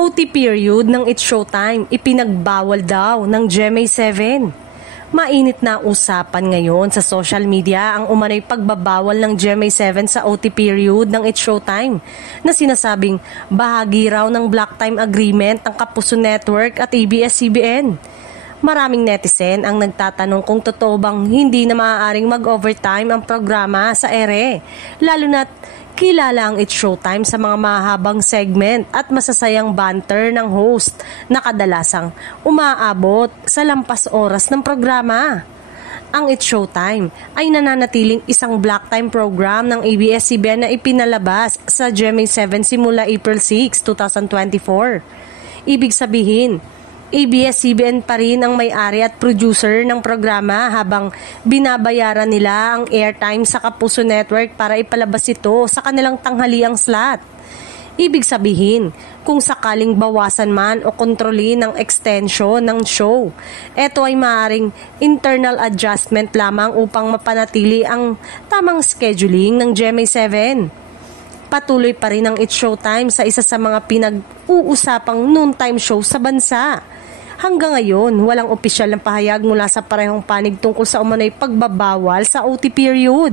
OT period ng It's Showtime, ipinagbawal daw ng GMA7. Mainit na usapan ngayon sa social media ang umano'y pagbabawal ng GMA7 sa OT period ng It's Showtime na sinasabing bahagi raw ng block time agreement ng Kapuso Network at ABS-CBN. Maraming netizen ang nagtatanong kung totoo bang hindi na maaaring mag-overtime ang programa sa ere, lalo na't kilala ang It's Showtime sa mga mahabang segment at masasayang banter ng host na kadalasang umaabot sa lampas oras ng programa. Ang It's Showtime ay nananatiling isang block time program ng ABS-CBN na ipinalabas sa GMA7 simula April 6, 2024. Ibig sabihin, ABS-CBN pa rin ang may-ari at producer ng programa habang binabayaran nila ang airtime sa Kapuso Network para ipalabas ito sa kanilang tanghaliang slot. Ibig sabihin, kung sakaling bawasan man o kontrolin ang extension ng show, ito ay maaaring internal adjustment lamang upang mapanatili ang tamang scheduling ng GMA7. Patuloy pa rin ang It's Showtime sa isa sa mga pinag-uusapang noontime show sa bansa. Hanggang ngayon, walang opisyal na pahayag mula sa parehong panig tungkol sa umano'y pagbabawal sa OT period.